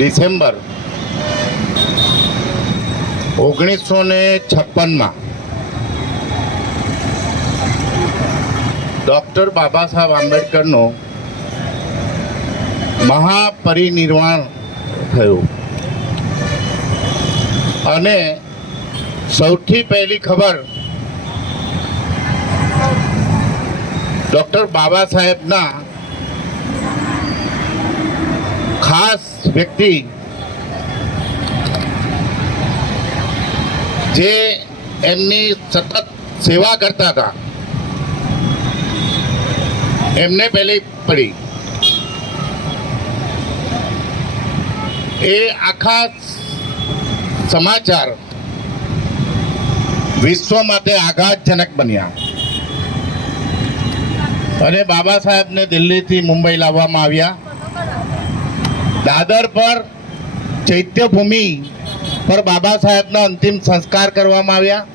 December 1956માં doctor Baba Saheb આંબેડકરનું મહાપરિનિર્વાણ થયું અને સૌથી પહેલી ખબર ડૉક્ટર બાબા સાહેબના ખાસ વ્યક્તિ જે એમની સતત સેવા કરતા હતા એમને પહેલી પડી. એ આખા સમાચાર વિશ્વ માટે આઘાતજનક બન્યા અને બાબા સાહેબને દિલ્હીથી મુંબઈ લાવવામાં આવ્યા. દાદર પર ચૈત્યભૂમિ પર બાબા સાહેબના અંતિમ સંસ્કાર કરવામાં આવ્યા.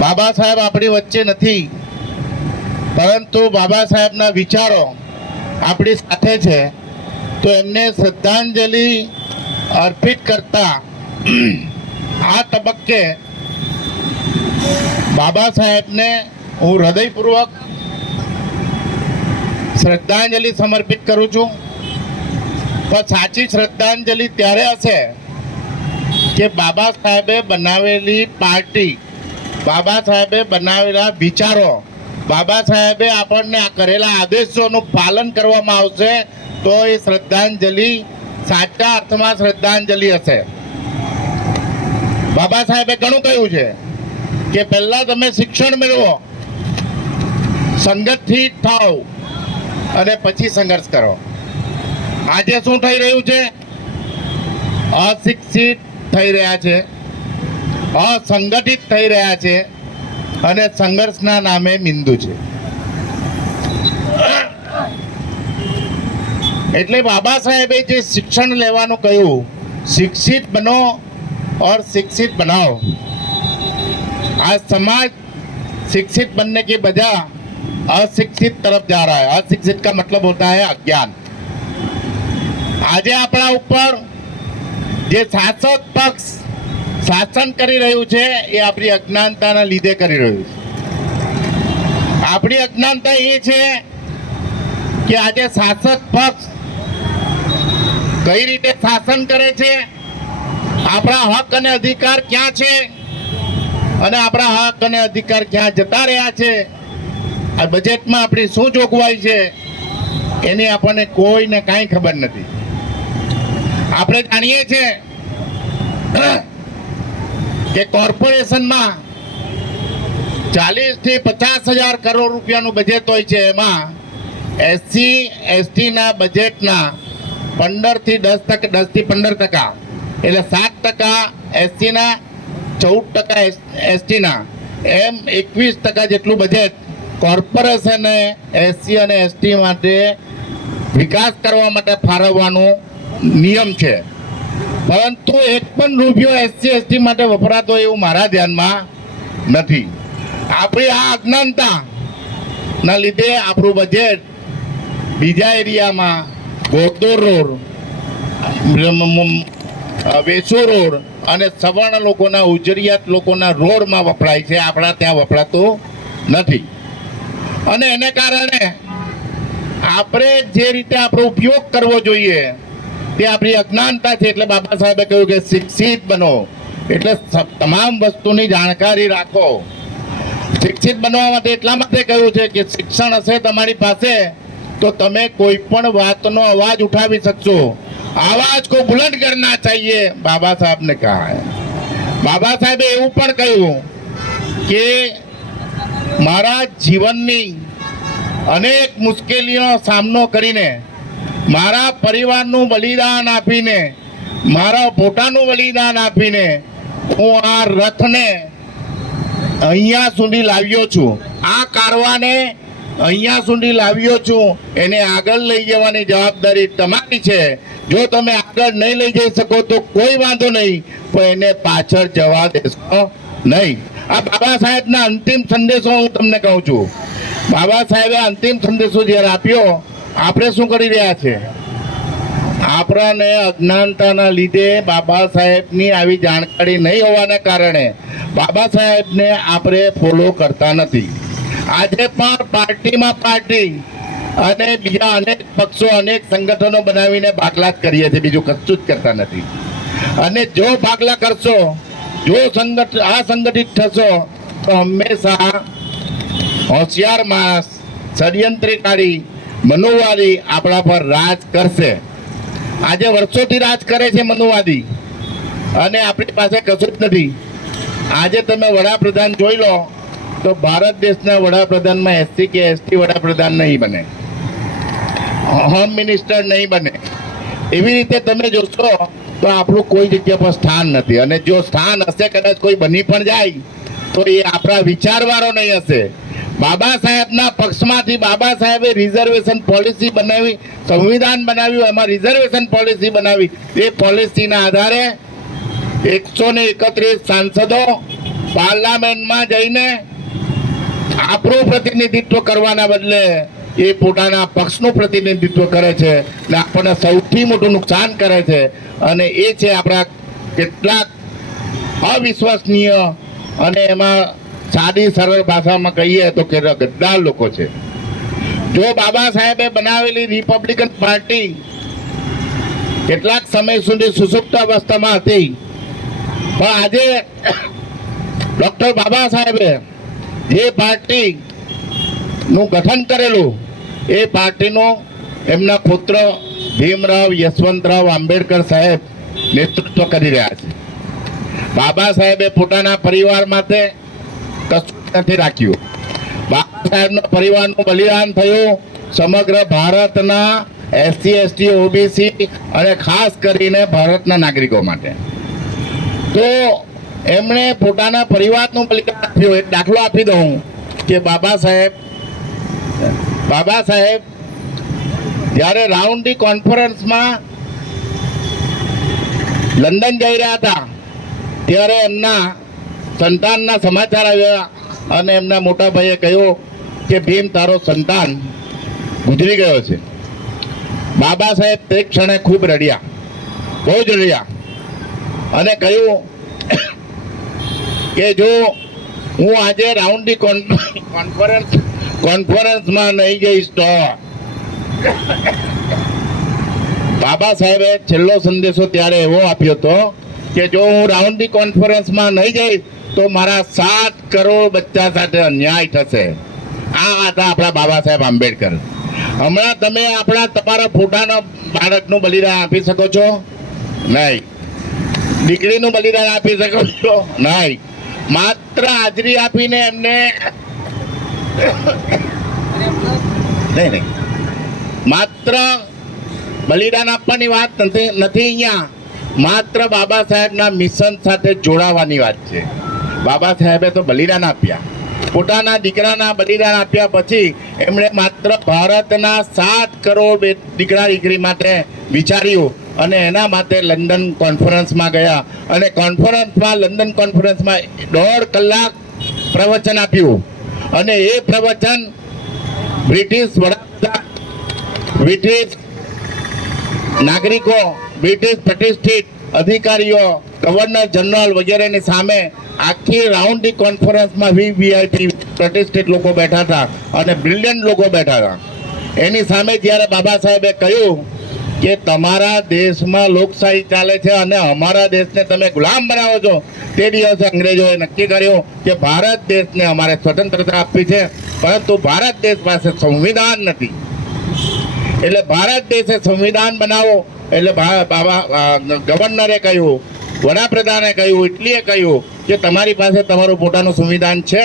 બાબા સાહેબ આપણી વચ્ચે નથી, પરંતુ બાબા સાહેબના વિચારો આપણી સાથે છે. તો એમને શ્રદ્ધાંજલિ અર્પિત કરતા આ તબક્કે બાબા સાહેબને હું હૃદયપૂર્વક શ્રદ્ધાંજલિ સમર્પિત કરું છું. પણ સાચી શ્રદ્ધાંજલિ ત્યારે હશે કે બાબા સાહેબે બનાવેલી પાર્ટી, બાબા સાહેબે બનાવેલા વિચારો, બાબા સાહેબે આપણને કરેલા આદેશોનું પાલન કરવામાં આવશે તો એ શ્રદ્ધાંજલિ સાચા અર્થમાં શ્રદ્ધાંજલિ હશે. બાબા સાહેબે ઘણું કહ્યું છે કે પહેલા તમે શિક્ષણ મેળવો, સંગઠિત થાઓ અને પછી સંઘર્ષ કરો. આજે શું થઈ રહ્યું છે? અશિક્ષિત થઈ રહ્યા છે, અસંગઠિત થઈ રહ્યા છે અને સંઘર્ષના નામે નિંદુ છે. એટલે બાબા સાહેબે જે શિક્ષણ લેવાનું કહ્યું, શિક્ષિત બનો और शिक्षित बनाओ. आज समाज शिक्षित बनने की बजाय अशिक्षित तरफ जा रहा है. अशिक्षित का मतलब होता है अज्ञान. આજે આપણા ઉપર જે શાસક પક્ષ શાસન કરી રહ્યું છે એ આપણી અજ્ઞાનતાના લીધે કરી રહ્યું છે. આપણી અજ્ઞાનતા એ છે કે આજે શાસક પક્ષ કઈ રીતે શાસન કરે છે, આપણા હક અને અધિકાર ક્યાં છે અને આપણા હક અને અધિકાર ક્યાં જતા રહ્યા છે, આ બજેટમાં આપણી શું જોગવાઈ છે એની આપણને કોઈને કાંઈ ખબર નથી. આપણે જાણીએ છીએ કે કોર્પોરેશનમાં 40 થી 50,000 કરોડ રૂપિયાનું બજેટ હોય છે. એમાં SC/STના બજેટના 15 થી 15% એટલે 7% SCના, 14% STના, એમ 21% જેટલું બજેટ કોર્પોરેશને SC અને ST માટે વિકાસ કરવા માટે ફાળવવાનું નિયમ છે. પરંતુ એક પણ રૂપિયો SC/ST માટે વપરાતો એવું મારા ધ્યાનમાં નથી. આપણી આ અજ્ઞાનતાના લીધે આપણું બજેટ બીજા એરિયામાં ગોતોર રોડ, વેસુ રોડ અને સવર્ણ લોકોના, ઉજરિયાત લોકોના રોડમાં વપરાય છે, આપણા ત્યાં વપરાતું નથી. અને એને કારણે આપણે જે રીતે આપણો ઉપયોગ કરવો જોઈએ તે આપણી અજ્ઞાનતા છે. એટલે બાબા સાહેબે કહ્યું કે શિક્ષિત બનો, એટલે તમામ વસ્તુની જાણકારી રાખો. શિક્ષિત બનવા માટે એટલા માટે કહ્યું છે કે શિક્ષણ હશે તમારી પાસે તો તમે કોઈ પણ વાતનો અવાજ ઉઠાવી શકશો. आवाज को बुलंद करना चाहिए, बाबा साहब ने कहा है. बाबा साहेबे એવું પણ કહ્યું કે મારા જીવનની અનેક મુશ્કેલીઓનો સામનો કરીને, મારા પરિવારનું બલિદાન આપીને, મારા પોતાનું બલિદાન આપીને હું આ રથને અહીંયા સુધી લાવ્યો છું, આ કારવાને અહીંયા સુધી લાવ્યો છું. એને આગળ લઈ જવાની જવાબદારી તમારી છે. જો તમે આગળ નહીં લઈ જઈ શકો તો કોઈ વાંધો નહીં, પણ એને પાછળ જવા દેશો નહીં. આ બાબા સાહેબના અંતિમ સંદેશો હું તમને કહું છું. બાબા સાહેબે અંતિમ સંદેશો જ્યારે આપ્યો, આપણે શું કરી રહ્યા છે? આપણને અજ્ઞાનતાના લીધે બાબા સાહેબની આવી જાણકારી નહીં હોવાના કારણે બાબા સાહેબને આપણે ફોલો કરતા નથી. આજે પણ પાર્ટીમાં પાર્ટી અને બીજા અનેક પક્ષો અનેક સંગઠનો બનાવીને ભાગલા જ કરીએ છીએ, બીજું કશું જ કરતા નથી. અને જો ભાગલા કરશો, જો સંગઠિત થશો તો હંમેશા હોશિયાર માણસ, ષડયંત્રકારી, મનુવાદી આપણા પર રાજ કરશે. આજે વર્ષોથી રાજ કરે છે મનુવાદી, અને આપણી પાસે કશું જ નથી. આજે તમે વડાપ્રધાન જોઈ લો તો ભારત દેશના વડાપ્રધાનમાં એસસી કે એસટી વડાપ્રધાન નહીં બને, હોમ મિનિસ્ટર નહીં બને. એવી રીતે તમે જોશો તો આપણું કોઈ જગ્યા પર સ્થાન નથી. અને જો સ્થાન હશે, કદાચ કોઈ બની પણ જાય તો એ આપણા વિચારવાળો નહીં હશે. બાબા સાહેબના પક્ષમાંથી બાબા સાહેબે રિઝર્વેશન પોલિસી બનાવી, સંવિધાન બનાવ્યું, એમાં રિઝર્વેશન પોલિસી બનાવી. એ પોલિસીના આધારે 131 સાંસદો પાર્લામેન્ટમાં જઈને આપણું પ્રતિનિધિત્વ કરવાના બદલે એ પોતાના પક્ષનું પ્રતિનિધિત્વ કરે છે અને આપણને સૌથી મોટું નુકસાન કરે છે. અને એ છે આપણા કેટલાક અવિશ્વસનીય, અને એમાં સાદી સરળ ભાષામાં કહીએ તો કે ગદ્દાર લોકો છે. જો બાબા સાહેબે બનાવેલી રિપબ્લિકન પાર્ટી કેટલાક સમય સુધી સુસુપ્ત અવસ્થામાં હતી, પણ આજે ડોક્ટર બાબા સાહેબે જે પાર્ટીનું ગઠન કરેલું, એ પાર્ટીનું એમના પુત્ર ભીમરાવ યશવંતરાવ આંબેડકર સાહેબ નેતૃત્વ કરી રહ્યા છે. બાબા સાહેબે પોતાના પરિવાર માટે કશું નથી રાખ્યું. બાબા સાહેબના પરિવારનું બલિદાન થયું સમગ્ર ભારતના એસસી, એસટી, ઓબીસી અને ખાસ કરીને ભારતના નાગરિકો માટે. તો એમણે પોતાના પરિવારનું બલિદાન આપ્યું. એક દાખલો આપી દઉં કે બાબા સાહેબ જ્યારે રાઉન્ડી કોન્ફરન્સમાં લંડન જઈ રહ્યા હતા, ત્યારે એમના સંતાનના સમાચાર આવ્યા અને એમના મોટા ભાઈએ કહ્યું કે ભીમ, તારો સંતાન ગુજરી ગયો છે. બાબા સાહેબ તે ક્ષણે ખૂબ રડ્યા, બહુ જ રડ્યા, અને કહ્યું કે જો હું આજે રાઉન્ડી કોન્ફરન્સમાં નહીં જઈશ તો. બાબા સાહેબે છેલ્લો સંદેશો ત્યારે એવો આપ્યો હતો કે જો હું રાઉન્ડી કોન્ફરન્સમાં નહીં જઈશ તો મારા 7 કરોડ બચ્ચા સાથે અન્યાય થશે. આ હતા આપણા બાબા સાહેબ આંબેડકર. હમણાં તમે તમારા પોતાના બાળકનું બલિદાન આપી શકો છો? નહીં. દીકરીનું બલિદાન આપી શકો છો? નહીં. માત્ર હાજરી આપીને એમને નહીં, માત્ર બલિદાન આપવાની વાત નથી અહીંયા. માત્ર બાબા સાહેબના મિશન સાથે જોડાવાની વાત છે. બાબા સાહેબે તો બલિદાન આપ્યા, પોતાના દીકરાના બલિદાન આપ્યા પછી એમણે માત્ર ભારતના 7 કરોડ દીકરા દીકરી માટે વિચાર્યું અને એના માટે લંડન કોન્ફરન્સમાં ગયા. અને લંડન કોન્ફરન્સમાં 1.5 કલાક પ્રવચન આપ્યું. અને એ પ્રવચન બ્રિટિશ વડાપ્રધાન, બ્રિટિશ નાગરિકો, બ્રિટિશ પ્રતિષ્ઠિત અધિકારીઓ, ગવર્નર જનરલ વગેરેની સામે આખી રાઉન્ડી કોન્ફરન્સમાં વીવીઆઈપી પ્રતિષ્ઠિત લોકો બેઠા હતા અને બ્રિલિયન્ટ લોકો બેઠા હતા. એની સામે જ્યારે બાબા સાહેબે કહ્યું કે તમારા દેશમાં લોકશાહી ચાલે છે અને અમારા દેશને તમે ગુલામ બનાવો છો, તે દિવસે અંગ્રેજોએ નક્કી કર્યું કે ભારત દેશને અમારે સ્વતંત્રતા આપવી છે, પરંતુ ભારત દેશ પાસે સંવિધાન નથી. એટલે ભારત દેશે સંવિધાન બનાવો. એટલે ગવર્નરે કહ્યું, વડાપ્રધાને કહ્યું, ઇટલીએ કહ્યું કે તમારી પાસે તમારું પોતાનું સંવિધાન છે?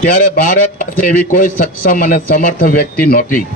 ત્યારે ભારત પાસે એવી કોઈ સક્ષમ અને સમર્થ વ્યક્તિ નહોતી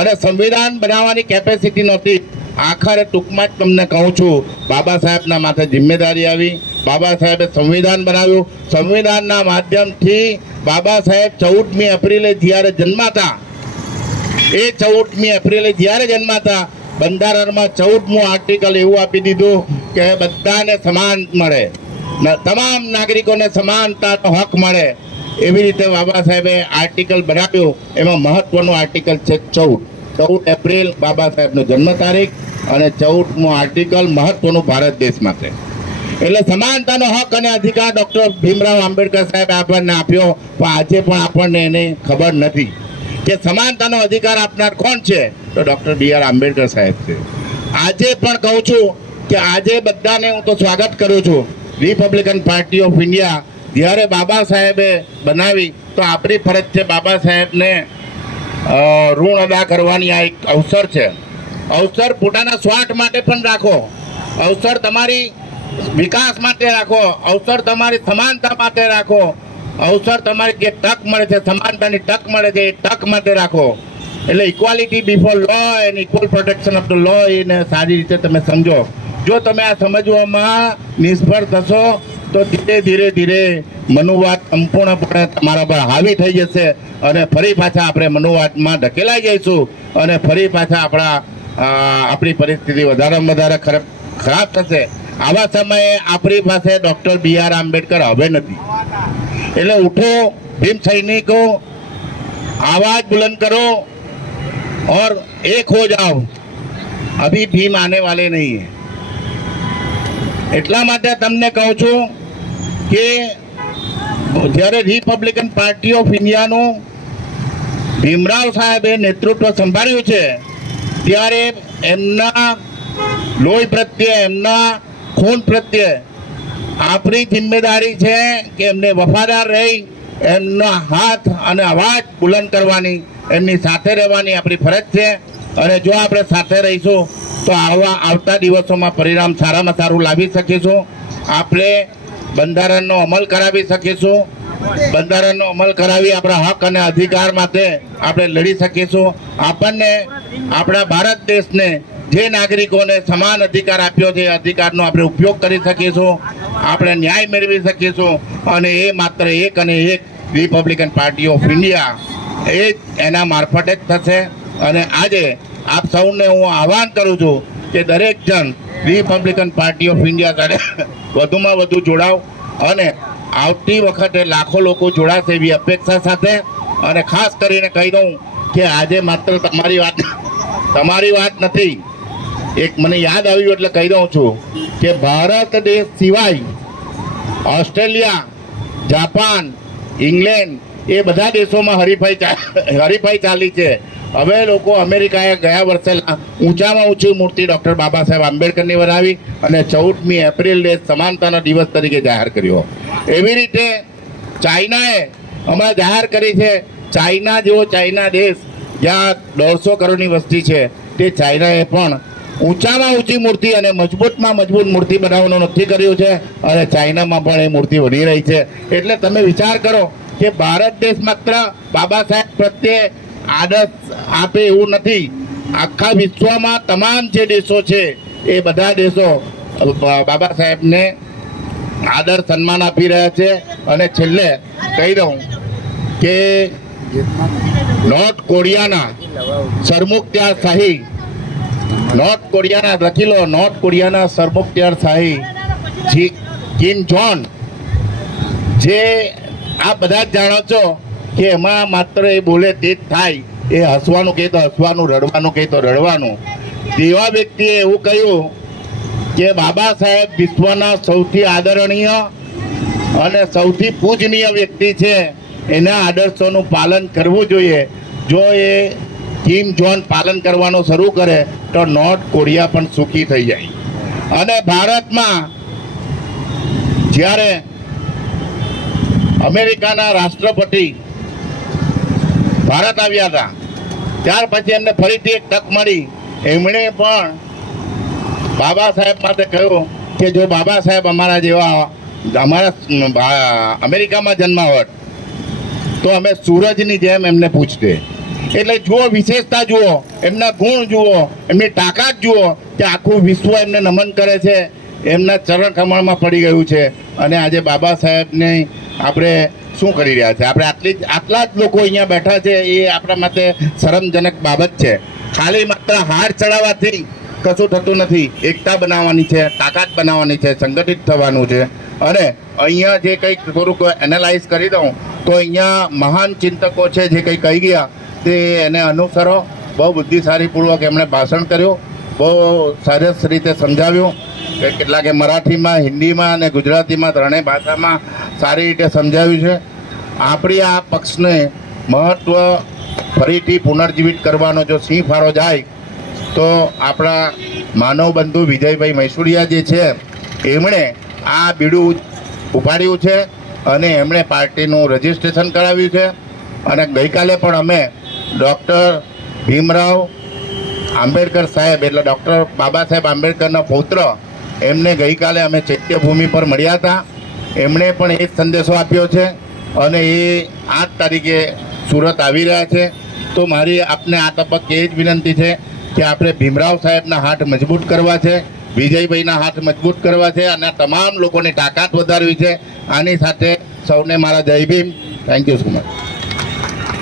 અને સંવિધાન બનાવવાની કેપેસિટી નહોતી. આખરે ટૂંકમાં જ તમને કહું છું, બાબા સાહેબના માથે જિમ્મેદારી આવી. બાબા સાહેબે સંવિધાન બનાવ્યું. સંવિધાનના માધ્યમથી બાબા સાહેબ 14મી એપ્રિલે જ્યારે જન્માતા, એ 14મી એપ્રિલે જ્યારે જન્માતા, બંધારણમાં 14મું આર્ટિકલ એવું આપી દીધું કે બધાને સમાન મળે, તમામ નાગરિકોને સમાનતાનો હક મળે. એવી રીતે બાબા સાહેબે આર્ટિકલ બનાવ્યું. એમાં મહત્વનું આર્ટિકલ છે 14 એપ્રિલ બાબા સાહેબનો જન્મ તારીખ. અને 14મો આર્ટિકલ મહત્વનું ભારત દેશ માટે. એટલે સમાનતાનો હક અને અધિકાર ડૉક્ટર ભીમરાવ આંબેડકર સાહેબ આપણને આપ્યો, પણ આજે પણ આપણને એને ખબર નથી કે સમાનતાનો અધિકાર આપનાર કોણ છે, તો ડૉક્ટર B.R. આંબેડકર સાહેબ છે. આજે પણ કહું છું કે આજે બધાને હું તો સ્વાગત કરું છું. રિપબ્લિકન પાર્ટી ઓફ ઇન્ડિયા જ્યારે બાબા સાહેબે બનાવી, તો આપણી ફરજ છે બાબા સાહેબને ઋણ અદા કરવાની. આ એક અવસર છે. અવસર પોતાના સ્વાર્થ માટે પણ રાખો, અવસર તમારી વિકાસ માટે રાખો, અવસર તમારી સમાનતા માટે રાખો, અવસર તમારી જે તક મળે છે, સમાનતાની તક મળે છે, એ તક માટે રાખો. એટલે equality before law and equal protection of the law એને સારી રીતે તમે સમજો. જો તમે આ સમજવામાં નિષ્ફળ થશો તો ધીરે ધીરે મનુવાદ સંપૂર્ણપણે તમારા પર હાવી થઈ જશે અને ફરી પાછા આપણે મનુવાદમાં ધકેલાઈ જઈશું અને ફરી પાછા આપણી પરિસ્થિતિ વધારેમાં વધારે ખરાબ થશે. આવા સમયે આપણી પાસે ડૉક્ટર B.R. આંબેડકર હવે નથી. એટલે ઉઠો ભીમ સૈનિકો, आवाज बुलंद करो और एक हो जाओ. अभी भीम आने वाले नहीं है. એટલા માટે તમને કહું છું કે જ્યારે રિપબ્લિકન પાર્ટી ઓફ ઇન્ડિયાનું ભીમરાવ સાહેબે નેતૃત્વ સંભાળ્યું છે, ત્યારે એમના લોહી પ્રત્યે, એમના ખૂન પ્રત્યે આપણી જિમ્મેદારી છે કે એમને વફાદાર રહી એમના હાથ અને અવાજ બુલંદ કરવાની, એમની સાથે રહેવાની આપણી ફરજ છે. અને જો આપણે સાથે રહીશું તો આવતા દિવસોમાં પરિણામ સારામાં સારું લાવી શકીશું. આપણે બંધારણનો અમલ કરાવી શકીશું. બંધારણનો અમલ કરાવી આપણા હક અને અધિકાર માટે આપણે લડી શકીશું. આપણને આપણા ભારત દેશને જે નાગરિકોને સમાન અધિકાર આપ્યો છે, એ અધિકારનો આપણે ઉપયોગ કરી શકીશું. આપણે ન્યાય મેળવી શકીશું. અને એ માત્ર એક અને એક રિપબ્લિકન પાર્ટી ઓફ ઇન્ડિયા એ એના મારફતે જ થશે. અને આજે આપ સૌને હું આહવાન કરું છું કે દરેક જણ રિપબ્લિકન પાર્ટી ઓફ ઇન્ડિયા સાથે વધુમાં વધુ જોડાવ અને આવતી વખતે લાખો લોકો જોડાશે એવી અપેક્ષા સાથે. અને ખાસ કરીને કહી દઉં કે આજે માત્ર તમારી વાત નથી. એક મને યાદ આવ્યું એટલે કહી દઉં છું કે ભારત દેશ સિવાય ઓસ્ટ્રેલિયા, જાપાન, ઇંગ્લેન્ડ એ બધા દેશોમાં હરીફાઈ ચાલી છે. હવે લોકો અમેરિકાએ ગયા વર્ષે ઊંચામાં ઊંચી મૂર્તિ ડૉક્ટર બાબા સાહેબ આંબેડકરની બનાવી અને 14મી એપ્રિલ દેશ સમાનતાના દિવસ તરીકે જાહેર કર્યો. એવી રીતે ચાઇનાએ હમણાં જાહેર કરી છે. ચાઇના દેશ જ્યાં 150 કરોડની વસ્તી છે, તે ચાઇનાએ પણ ઊંચામાં ઊંચી મૂર્તિ અને મજબૂતમાં મજબૂત મૂર્તિ બનાવવાનું નક્કી કર્યું છે. અને ચાઇનામાં પણ એ મૂર્તિ વધી રહી છે. એટલે તમે વિચાર કરો કે ભારત દેશ માત્ર બાબા સાહેબ પ્રત્યે આદર્શ આપે એવું નથી. આખા વિશ્વમાં તમામ જે દેશો છે એ બધા દેશો બાબા સાહેબને આદર સન્માન આપી રહ્યા છે. અને છેલ્લે કહી દઉં કે નોર્થ કોરિયાના સરમુખત્યાર શાહી, નોર્થ કોરિયાના લખી લો, નોર્થ કોરિયાના સરમુખત્યાર શાહી કિમ જોન, જે આ બધા જ જાણો છો કે એમાં માત્ર એ બોલે તે જ થાય. એ હસવાનું કહે તો હસવાનું, રડવાનું કહે તો રડવાનું. તેવા વ્યક્તિએ એવું કહ્યું કે બાબા સાહેબ વિશ્વના સૌથી આદરણીય અને સૌથી પૂજનીય વ્યક્તિ છે. એના આદર્શોનું પાલન કરવું જોઈએ. જો એ કિમ જોન પાલન કરવાનું શરૂ કરે તો નોર્થ કોરિયા પણ સુખી થઈ જાય. અને ભારતમાં જ્યારે અમેરિકાના રાષ્ટ્રપતિ ભારત આવ્યા હતા, ત્યાર પછી એમને ફરીથી એક તક મળી. એમણે પણ બાબા સાહેબ માટે કહ્યું કે જો બાબા સાહેબ અમારા અમેરિકામાં જન્મ હોત તો અમે સૂરજની જેમ એમને પૂછતે. એટલે જુઓ, વિશેષતા જુઓ, એમના ગુણ જુઓ, એમની તાકાત જુઓ કે આખું વિશ્વ એમને નમન કરે છે, એમના ચરણ કમળમાં પડી ગયું છે. અને આજે બાબા સાહેબને આપણે શું કરી રહ્યા છે? આપણે આટલા જ લોકો અહીંયા બેઠા છે, એ આપણા માટે શરમજનક બાબત છે. ખાલી માત્ર હાર ચડાવવાથી કશું થતું નથી. એકતા બનાવવાની છે, તાકાત બનાવવાની છે, સંગઠિત થવાનું છે. અને અહીંયા જે કંઈક થોડુંક એનાલાઇઝ કરી દઉં તો અહીંયા મહાન ચિંતકો છે જે કંઈ કહી ગયા તે એને અનુસરો. બહુ બુદ્ધિશાળીપૂર્વક એમણે ભાષણ કર્યું. બહુ સરસ રીતે સમજાવ્યું કે કેટલાકે મરાઠીમાં, હિન્દીમાં અને ગુજરાતીમાં ત્રણેય ભાષામાં સારી રીતે સમજાવ્યું છે. આપણી આ પક્ષને મહત્ત્વ ફરીથી પુનર્જીવિત કરવાનો જો સિંહ ફાળો જાય તો આપણા માનવ બંધુ વિજયભાઈ મૈસુરિયા જે છે એમણે આ બીડું ઉપાડ્યું છે અને એમણે પાર્ટીનું રજિસ્ટ્રેશન કરાવ્યું છે. અને ગઈકાલે પણ અમે ડૉક્ટર ભીમરાવ આંબેડકર સાહેબ એટલે ડૉક્ટર બાબા સાહેબ આંબેડકરના પૌત્ર એમને ગઈકાલે અમે ચૈત્યભૂમિ પર મળ્યા હતા. એમણે પણ એ જ સંદેશો આપ્યો છે અને એ 8 તારીખે સુરત આવી રહ્યા છે. તો મારી આપને આ તબક્કે એ જ વિનંતી છે કે આપણે ભીમરાવ સાહેબના હાથ મજબૂત કરવા છે, વિજયભાઈના હાથ મજબૂત કરવા છે અને તમામ લોકોની તાકાત વધારવી છે. આની સાથે સૌને મારા જય Bhim. Thank you so much.